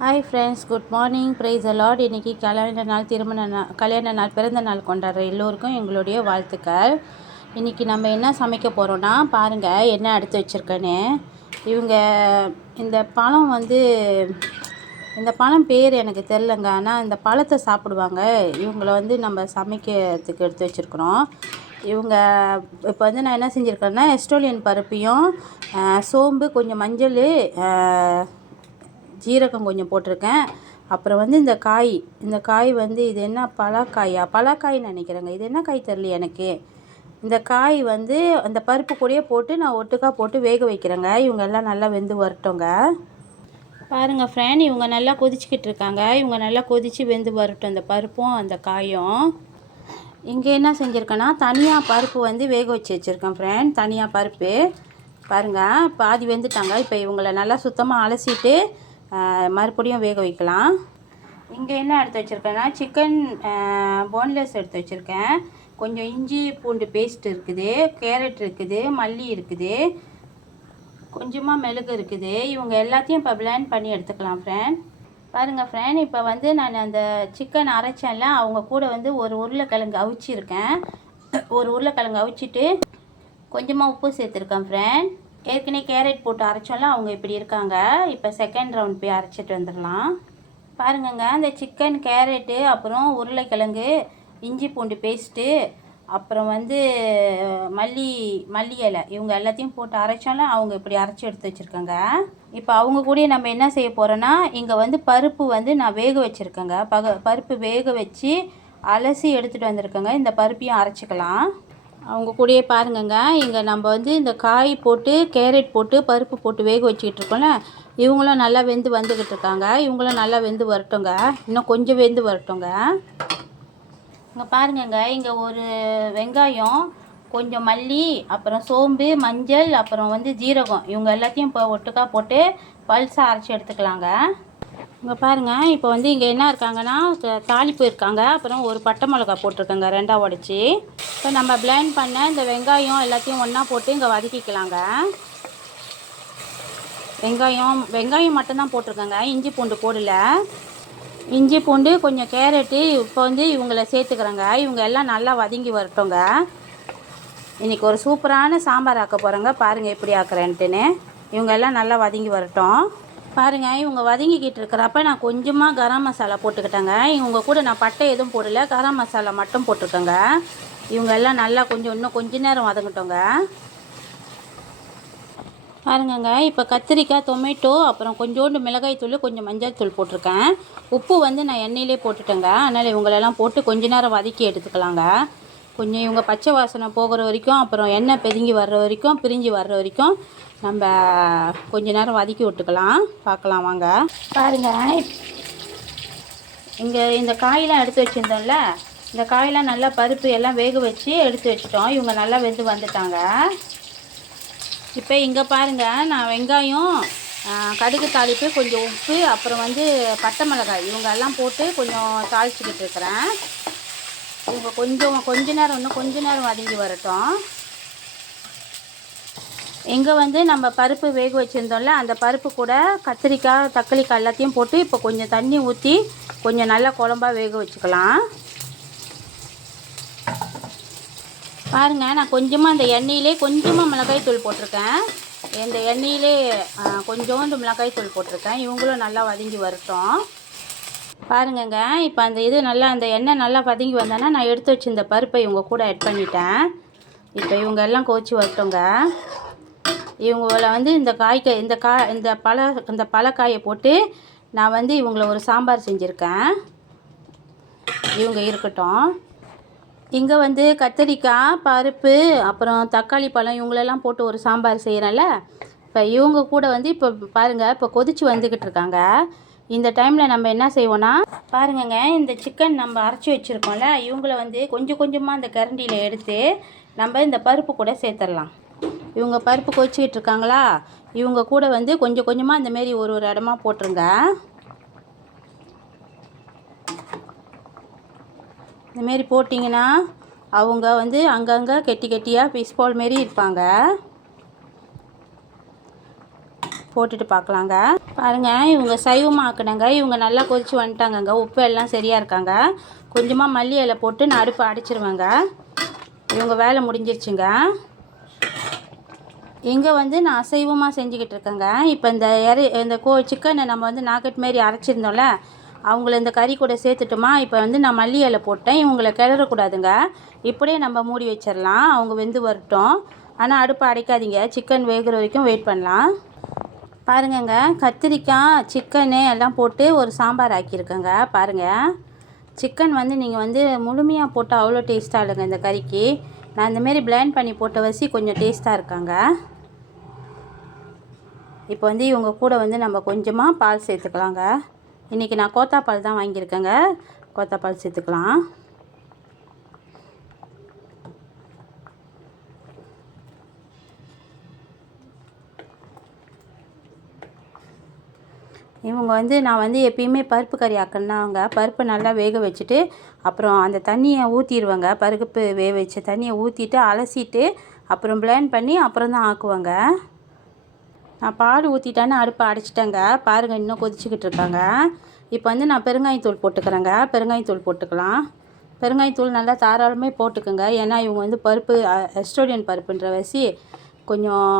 Hi friends, good morning. Praise the Lord. இன்றைக்கி கல்யாண நாள் பிறந்த நாள் கொண்டாடுற எல்லோருக்கும் எங்களுடைய வாழ்த்துக்கள். இன்றைக்கி நம்ம என்ன சமைக்க போகிறோன்னா பாருங்கள் என்ன எடுத்து வச்சுருக்கேன்னு. இந்த பழம் இந்த பழம் பேர் எனக்கு தெரிலங்க. ஆனால் இந்த பழத்தை சாப்பிடுவாங்க. இவங்கள நம்ம சமைக்கிறதுக்கு எடுத்து வச்சுருக்குறோம். இப்போ நான் என்ன செஞ்சுருக்கேன்னா எஸ்டோலியன் பருப்பையும் சோம்பு, கொஞ்சம் மஞ்சள், ஜீரகம் கொஞ்சம் போட்டிருக்கேன். அப்புறம் இந்த காய் இது என்ன பலாக்காய்ன்னு நினைக்கிறேங்க. இது என்ன காய் தெரியல எனக்கு. இந்த காய் அந்த பருப்பு கூடயே போட்டு நான் ஒட்டுக்கா போட்டு வேக வைக்கிறேங்க. இவங்க எல்லாம் நல்லா வெந்து வரட்டுங்க. பாருங்கள் ஃப்ரெண்ட், இவங்க நல்லா கொதிச்சிக்கிட்டு இருக்காங்க. இவங்க நல்லா கொதித்து வெந்து வரட்டும் இந்த பருப்பும் அந்த காயும். இங்கே என்ன செஞ்சுருக்கேன்னா தனியாக பருப்பு வேக வச்சு வச்சுருக்கேன் ஃப்ரெண்ட். தனியாக பருப்பு பாருங்கள் பாதி வெந்துட்டாங்க. இப்போ இவங்களை நல்லா சுத்தமாக அலசிட்டு மறுபடியும் வேக வைக்கலாம். இங்கே என்ன எடுத்து வச்சுருக்கேன்னா சிக்கன் போன்லெஸ் எடுத்து வச்சுருக்கேன். கொஞ்சம் இஞ்சி பூண்டு பேஸ்ட் இருக்குது, கேரட் இருக்குது, மல்லி இருக்குது, கொஞ்சமாக மிளகு இருக்குது. இவங்க எல்லாத்தையும் இப்போ பிளெண்ட் பண்ணி எடுத்துக்கலாம் ஃப்ரெண்ட். பாருங்கள் ஃப்ரெண்ட், இப்போ நான் அந்த சிக்கன் அரைச்சேன்ல, அவங்க கூட ஒரு உருளைக்கிழங்கு அவிச்சிருக்கேன். ஒரு உருளைக்கிழங்கு அவிச்சிட்டு கொஞ்சமாக உப்பு சேர்த்துருக்கேன் ஃப்ரெண்ட். ஏற்கனவே கேரட் போட்டு அரைச்சோம்ல, அவங்க இப்படி இருக்காங்க. இப்போ செகண்ட் ரவுண்ட் போய் அரைச்சிட்டு வந்துடலாம். பாருங்கங்க, இந்த சிக்கன், கேரட்டு, அப்புறம் உருளைக்கிழங்கு, இஞ்சி பூண்டு பேஸ்ட்டு, அப்புறம் மல்லி இலை, இவங்க எல்லாத்தையும் போட்டு அரைச்சோம்ல, அவங்க இப்படி அரைச்சி எடுத்து வச்சுருக்காங்க. இப்போ அவங்க கூட நம்ம என்ன செய்ய போகிறோன்னா இங்கே பருப்பு நான் வேக வச்சுருக்கேங்க. பருப்பு வேக வச்சு அலசி எடுத்துகிட்டு வந்திருக்கேங்க. இந்த பருப்பையும் அரைச்சிக்கலாம். அவங்க கூடயே பாருங்கங்க, இங்கே நம்ம இந்த காய் போட்டு கேரட் போட்டு பருப்பு போட்டு வேக வச்சுக்கிட்டு இருக்கோம்ல, இவங்களும் நல்லா வெந்து வந்துக்கிட்டு இருக்காங்க. இவங்களும் நல்லா வெந்து வரட்டுங்க. இன்னும் கொஞ்சம் வெந்து வரட்டுங்க. இங்கே பாருங்கங்க, இங்கே ஒரு வெங்காயம், கொஞ்சம் மல்லி, அப்புறம் சோம்பு, மஞ்சள், அப்புறம் ஜீரகம், இவங்க எல்லாத்தையும் இப்போ ஒட்டுக்கா போட்டு பல்ஸாக அரைச்சி எடுத்துக்கலாங்க. இங்கே பாருங்கள், இப்போ இங்கே என்ன இருக்காங்கன்னா தாளிப்பு இருக்காங்க. அப்புறம் ஒரு பட்டை மிளகா போட்டிருக்கேங்க, 2ஆக உடச்சி. இப்போ நம்ம பிளெண்ட் பண்ண இந்த வெங்காயம் எல்லாத்தையும் ஒன்றா போட்டு இங்கே வதக்கிக்கலாங்க. வெங்காயம் மட்டும்தான் போட்டிருக்கேங்க, இஞ்சி பூண்டு போடல. இஞ்சி பூண்டு, கொஞ்சம் கேரட்டு, இப்போ இவங்கள சேர்த்துக்கிறேங்க. இவங்க எல்லாம் நல்லா வதங்கி வரட்டுங்க. இன்றைக்கி ஒரு சூப்பரான சாம்பார் ஆக்க போகிறேங்க. பாருங்கள் எப்படி ஆக்குறேன்ட்டுன்னு. இவங்க எல்லாம் நல்லா வதங்கி வரட்டும். பாருங்கள், இவங்க வதங்கிக்கிட்டு இருக்கிறப்ப நான் கொஞ்சமாக கரம் மசாலா போட்டுக்கிட்டேங்க. இவங்க கூட நான் பட்டை எதுவும் போடலை, கரம் மசாலா மட்டும் போட்டுருக்கேங்க. இவங்க எல்லாம் நல்லா இன்னும் கொஞ்ச நேரம் வதங்கட்டோங்க. பாருங்கங்க, இப்போ கத்திரிக்காய், டொமேட்டோ, அப்புறம் கொஞ்சோண்டு மிளகாய் தூள், கொஞ்சம் மஞ்சள் தூள் போட்டிருக்கேன். உப்பு நான் எண்ணெயிலே போட்டுட்டேங்க. அதனால் இவங்களெல்லாம் போட்டு கொஞ்ச நேரம் வதக்கி எடுத்துக்கலாங்க. கொஞ்சம் இவங்க பச்சை வாசனை போகிற வரைக்கும், அப்புறம் எண்ணெய் பிரிஞ்சு வர்ற வரைக்கும் நம்ம கொஞ்ச நேரம் வதக்கி விட்டுக்கலாம். பார்க்கலாம் வாங்க. பாருங்கள், இங்கே இந்த காயெலாம் எடுத்து வச்சுருந்தோம்ல, இந்த காயெல்லாம் நல்லா பருப்பு எல்லாம் வேக வச்சு எடுத்து வச்சிட்டோம். இவங்க நல்லா வெந்து வந்துட்டாங்க. இப்போ இங்கே பாருங்கள், நான் வெங்காயம், கடுகு தாளிப்பு, கொஞ்சம் உப்பு, அப்புறம் பட்டை மிளகாய், இவங்க எல்லாம் போட்டு கொஞ்சம் தாளிச்சிக்கிட்டு இருக்கிறேன். இவங்க இன்னும் கொஞ்ச நேரம் வதங்கி வரட்டும். இங்கே நம்ம பருப்பு வேக வச்சுருந்தோம்ல, அந்த பருப்பு கூட கத்திரிக்காய், தக்காளிக்காய் எல்லாத்தையும் போட்டு இப்போ கொஞ்சம் தண்ணி ஊற்றி கொஞ்சம் நல்லா குழம்பா வேக வச்சுக்கலாம். பாருங்கள், நான் கொஞ்சமாக அந்த எண்ணெயிலே கொஞ்சமாக மிளகாய் தூள் போட்டிருக்கேன். இந்த எண்ணெயிலே கொஞ்சோண்டு மிளகாய் தூள் போட்டிருக்கேன். இவங்களும் நல்லா வதங்கி வரட்டும். பாருங்கங்க, இப்போ அந்த எண்ணெய் நல்லா வதங்கி வந்தோன்னா நான் எடுத்து வச்சு இந்த பருப்பை இவங்க கூட ஆட் பண்ணிட்டேன். இப்போ இவங்க எல்லாம் கொதிச்சு வரட்டுங்க. இவங்கள இந்த பழக்காயை போட்டு நான் இவங்கள ஒரு சாம்பார் செஞ்சுருக்கேன். இவங்க இருக்கட்டும். இங்கே கத்திரிக்காய், பருப்பு, அப்புறம் தக்காளி பழம், இவங்களெல்லாம் போட்டு ஒரு சாம்பார் செய்கிறேன்ல. இப்போ இவங்க கூட இப்போ பாருங்கள், இப்போ கொதிச்சு வந்துக்கிட்டு இருக்காங்க. இந்த டைமில் நம்ம என்ன செய்வோன்னா பாருங்கங்க, இந்த சிக்கன் நம்ம அரைச்சி வச்சுருக்கோம்ல, இவங்கள கொஞ்சம் கொஞ்சமாக இந்த கரண்டியில் எடுத்து நம்ம இந்த பருப்பு கூட சேர்த்துடலாம். இவங்க பருப்பு கொதிச்சிக்கிட்டு இருக்காங்களா, இவங்க கூட கொஞ்சம் கொஞ்சமாக இந்தமாரி ஒரு இடமா போட்டுருங்க. இந்தமாரி போட்டிங்கன்னா அவங்க அங்கங்கே கெட்டியாக பிஸ்பால் மாரி இருப்பாங்க. போட்டுட்டு பார்க்கலாங்க. பாருங்கள், இவங்க சைவமாக ஆக்குனாங்க. இவங்க நல்லா கொதித்து வந்துட்டாங்கங்க. உப்பு எல்லாம் சரியாக இருக்காங்க. கொஞ்சமாக மல்லி இலை போட்டு நான் அடுப்பை அடைச்சிருவேங்க. இவங்க வேலை முடிஞ்சிருச்சுங்க. இங்கே வந்து நான் அசைவமாக செஞ்சுக்கிட்டு இருக்கேங்க. இப்போ இந்த சிக்கனை நம்ம வந்து நாக்கெட் மாரி அரைச்சிருந்தோம்ல, அவங்கள இந்த கறி கூட சேர்த்துட்டோமா. இப்போ வந்து நான் மல்லி இலை போட்டேன். இவங்களை கிளறக்கூடாதுங்க. இப்படியே நம்ம மூடி வச்சிடலாம். அவங்க வெந்து வரட்டும். ஆனால் அடுப்பை அடைக்காதீங்க. சிக்கன் வேகிற வரைக்கும் வெயிட் பண்ணலாம். பாருங்கங்க, கத்திரிக்காய் சிக்கனு எல்லாம் போட்டு ஒரு சாம்பார் ஆக்கியிருக்கேங்க. பாருங்கள், சிக்கன் வந்து நீங்கள் வந்து முழுமையாக போட்டால் அவ்வளோ டேஸ்ட்டாக இல்லைங்க இந்த கறிக்கு. நான் இந்தமாரி பிளெண்ட் பண்ணி போட்ட வச்சு கொஞ்சம் டேஸ்ட்டாக இருக்காங்க. இப்போ வந்து இவங்க கூட வந்து நம்ம கொஞ்சமாக பால் சேர்த்துக்கலாங்க. இன்றைக்கி நான் கோத்தாப்பால் தான் வாங்கியிருக்கேங்க. கோத்தாப்பால் சேர்த்துக்கலாம். இவங்க வந்து நான் வந்து எப்பயுமே பருப்பு கறி ஆக்கணுன்னாங்க. பருப்பை நல்லா வேக வச்சுட்டு அப்புறம் அந்த தண்ணியை ஊற்றிடுவேங்க. பருப்பு வேக வச்ச தண்ணியை ஊற்றிட்டு அலசிட்டு அப்புறம் பிளெண்ட் பண்ணி அப்புறம் தான் ஆக்குவேங்க. நான் பால் ஊற்றிட்டேன்னு அடுப்பை அடைச்சிட்டேங்க. பாருங்கள், இன்னும் கொதிச்சுக்கிட்டு இருக்காங்க. இப்போ வந்து நான் பெருங்காயத்தூள் போட்டுக்கிறேங்க. பெருங்காயத்தூள் போட்டுக்கலாம். பெருங்காயத்தூள் நல்லா தாராளமே போட்டுக்கோங்க. ஏன்னா இவங்க வந்து பருப்பு எஸ்ட்ரோடியன் பருப்புன்ற வச்சு கொஞ்சம்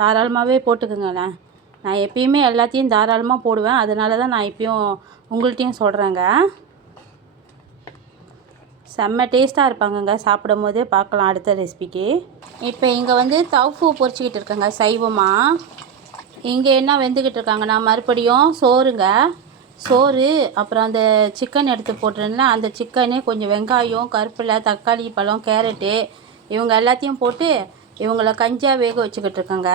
தாராளமாகவே போட்டுக்கோங்கண்ணே. நான் எப்பயுமே எல்லாத்தையும் தாராளமாக போடுவேன். அதனால தான் நான் இப்பயும் உங்கள்கிட்டையும் சொல்கிறேங்க. செம்ம டேஸ்ட்டாக இருப்பாங்கங்க சாப்பிடும் போது. பார்க்கலாம் அடுத்த ரெசிபிக்கு. இப்போ இங்கே வந்து தவுஃபு பொரிச்சிக்கிட்டு இருக்கேங்க சைவமாக. இங்கே என்ன வெந்துக்கிட்டு இருக்காங்கன்னா மறுபடியும் சோறுங்க. சோறு அப்புறம் அந்த சிக்கன் எடுத்து போட்டுருந்தேன்னா அந்த சிக்கனு கொஞ்சம் வெங்காயம், கருப்பிலை, தக்காளி பழம், கேரட்டு இவங்க எல்லாத்தையும் போட்டு இவங்கள கஞ்சியாக வேக வச்சுக்கிட்டு இருக்கேங்க.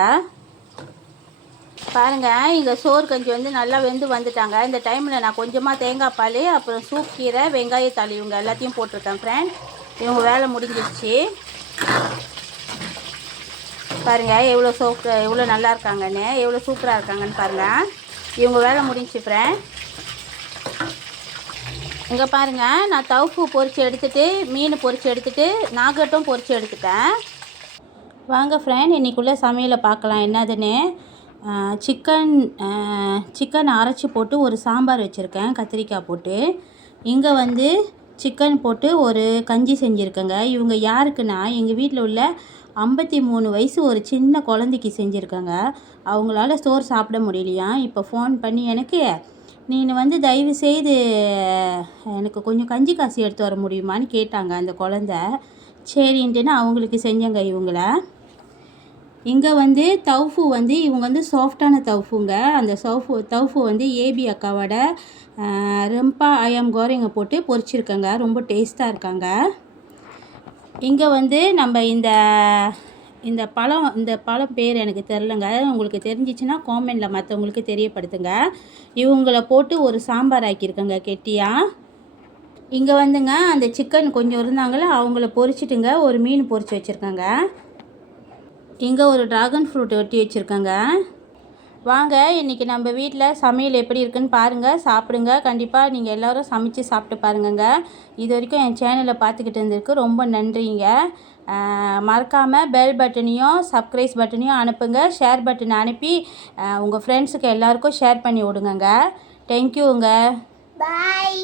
பாருங்கள், இங்கே சோறு கஞ்சி வந்து நல்லா வெந்து வந்துட்டாங்க. இந்த டைமில் நான் கொஞ்சமாக தேங்காய் பால் அப்புறம் சூப் கீரை, வெங்காயத்தாளி இவங்க எல்லாத்தையும் போட்டிருக்கேன் ஃப்ரெண்ட். இவங்க வேலை முடிஞ்சிருச்சு. பாருங்கள் எவ்வளோ நல்லா இருக்காங்கன்னு, எவ்வளோ சூப்பராக இருக்காங்கன்னு பாருங்கள். இவங்க வேலை முடிஞ்சிச்சு ஃப்ரெண்ட். இங்கே பாருங்கள், நான் தவுஃபு பொரித்து எடுத்துகிட்டு மீன் பொரித்து எடுத்துகிட்டு நாகட்டும் பொரித்து எடுத்துட்டேன். வாங்க ஃப்ரெண்ட், இன்றைக்குள்ளே சமையலை பார்க்கலாம் என்னதுன்னு. சிக்கன் அரைச்சி போட்டு ஒரு சாம்பார் வச்சுருக்கேன் கத்திரிக்காய் போட்டு. இங்கே வந்து சிக்கன் போட்டு ஒரு கஞ்சி செஞ்சுருக்கேங்க. இவங்க யாருக்குன்னா எங்கள் வீட்டில் உள்ள 53 வயசு ஒரு சின்ன குழந்தைக்கு செஞ்சுருக்கேங்க. அவங்களால சோறு சாப்பிட முடியலையா. இப்போ ஃபோன் பண்ணி எனக்கு நீ வந்து தயவு செய்து எனக்கு கொஞ்சம் கஞ்சி காசு எடுத்து வர முடியுமான்னு கேட்டாங்க அந்த குழந்த. சரின்ட்டுன்னு அவங்களுக்கு செஞ்சேங்க இவங்கள. இங்கே வந்து தவுஃபு வந்து இவங்க வந்து சாஃப்டான தவுஃபுங்க. அந்த தவுஃபு வந்து ஏபி அக்காவோட ரெம்பா ஆயாம் கோரைங்க போட்டு பொரிச்சிருக்கேங்க. ரொம்ப டேஸ்ட்டாக இருக்காங்க. இங்கே வந்து நம்ம இந்த பழம் பேர் எனக்கு தெரிலங்க. உங்களுக்கு தெரிஞ்சிச்சுன்னா காமெண்டில் மற்றவங்களுக்கு தெரியப்படுத்துங்க. இவங்கள போட்டு ஒரு சாம்பார் ஆக்கியிருக்கேங்க கெட்டியாக. இங்கே வந்துங்க அந்த சிக்கன் கொஞ்சம் இருந்தாங்களே அவங்கள பொரிச்சிட்டுங்க ஒரு மீன் பொரிச்சு வச்சுருக்கேங்க. இங்கே ஒரு ட்ராகன் ஃப்ரூட் வெட்டி வச்சுருக்கேங்க. வாங்க இன்றைக்கி நம்ம வீட்டில் சமையல் எப்படி இருக்குன்னு பாருங்கள், சாப்பிடுங்க. கண்டிப்பாக நீங்கள் எல்லோரும் சமைச்சு சாப்பிட்டு பாருங்கங்க. இது வரைக்கும் என் சேனலை பார்த்துக்கிட்டு இருந்திருக்கு ரொம்ப நன்றிங்க. மறக்காமல் பெல் பட்டனையும் சப்ஸ்கிரைப் பட்டனையும் அனுப்புங்க. ஷேர் பட்டனை அனுப்பி உங்கள் ஃப்ரெண்ட்ஸுக்கு எல்லாருக்கும் ஷேர் பண்ணி விடுங்கங்க. தேங்க்யூங்க. பாய்.